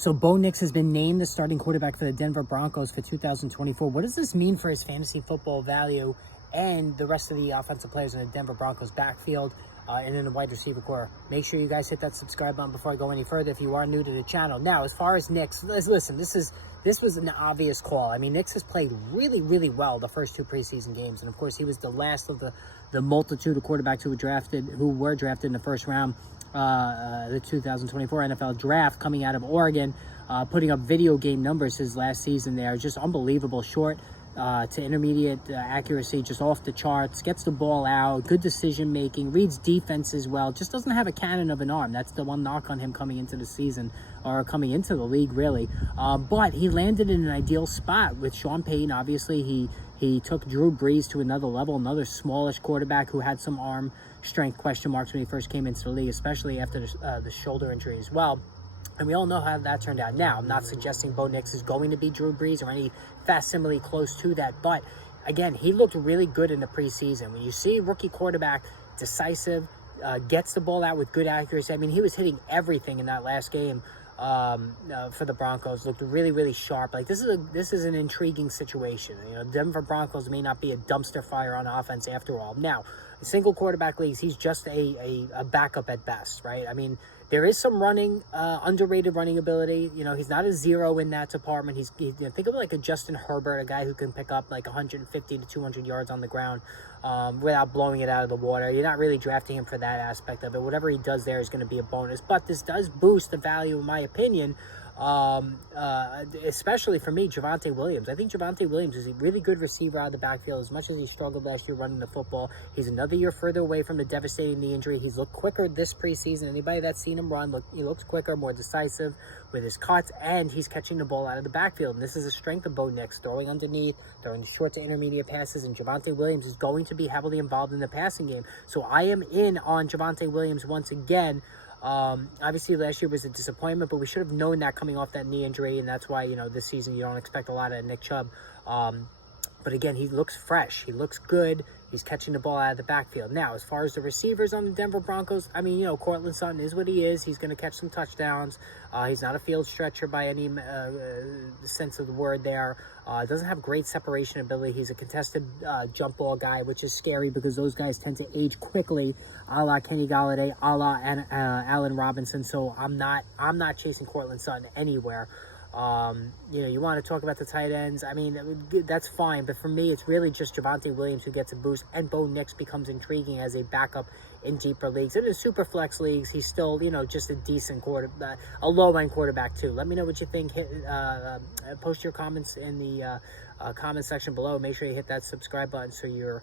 So Bo Nix has been named the starting quarterback for the Denver Broncos for 2024. What does this mean for his fantasy football value and the rest of the offensive players in the Denver Broncos backfield and in the wide receiver core? Make sure you guys hit that subscribe button before I go any further if you are new to the channel. Now, as far as Nix, listen, this was an obvious call. I mean, Nix has played really, really well the first two preseason games. And, of course, he was the last of the multitude of quarterbacks who were drafted in the first round, the 2024 NFL draft, coming out of Oregon, putting up video game numbers his last season there. Just unbelievable, short to intermediate accuracy, just off the charts, gets the ball out, good decision making, reads defense as well, just doesn't have a cannon of an arm. That's the one knock on him coming into the season, or coming into the league, really. But he landed in an ideal spot with Sean Payton. Obviously, he took Drew Brees to another level, another smallish quarterback who had some arm strength question marks when he first came into the league, especially after the shoulder injury as well. And we all know how that turned out. Now, I'm not suggesting Bo Nix is going to be Drew Brees or any facsimile close to that. But, again, he looked really good in the preseason. When you see rookie quarterback, decisive, gets the ball out with good accuracy. I mean, he was hitting everything in that last game for the Broncos. Looked really, really sharp. Like, this is an intriguing situation. You know, Denver Broncos may not be a dumpster fire on offense after all. Now, single quarterback leagues, he's just a backup at best, right? I mean, there is some underrated running ability. You know, he's not a zero in that department. Think of it like a Justin Herbert, a guy who can pick up like 150 to 200 yards on the ground without blowing it out of the water. You're not really drafting him for that aspect of it. Whatever he does there is going to be a bonus. But this does boost the value, in my opinion, especially for me, Javonte Williams. I think Javonte Williams is a really good receiver out of the backfield. As much as he struggled last year running the football, he's another year further away from the devastating knee injury. He's looked quicker this preseason. Anybody that's seen him run, he looks quicker, more decisive with his cuts, and he's catching the ball out of the backfield. And this is a strength of Bo Nix, throwing underneath, throwing short to intermediate passes, and Javonte Williams is going to be heavily involved in the passing game. So I am in on Javonte Williams once again. Obviously last year was a disappointment, but we should have known that coming off that knee injury, and that's why, you know, this season you don't expect a lot of Nick Chubb. But again, he looks fresh. He looks good. He's catching the ball out of the backfield. Now, as far as the receivers on the Denver Broncos, I mean, you know, Courtland Sutton is what he is. He's going to catch some touchdowns. He's not a field stretcher by any sense of the word there. Doesn't have great separation ability. He's a contested jump ball guy, which is scary because those guys tend to age quickly, a la Kenny Galladay, a la Allen Robinson. So I'm not chasing Courtland Sutton anywhere. You know, you want to talk about the tight ends, I mean, that's fine, but for me, it's really just Javonte Williams who gets a boost, and Bo Nix becomes intriguing as a backup in deeper leagues. And in super flex leagues, he's still, you know, just a decent quarterback, a low-end quarterback too. Let me know what you think. Post your comments in the comment section below. Make sure you hit that subscribe button so you're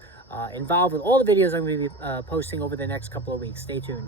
involved with all the videos I'm going to be posting over the next couple of weeks. Stay tuned.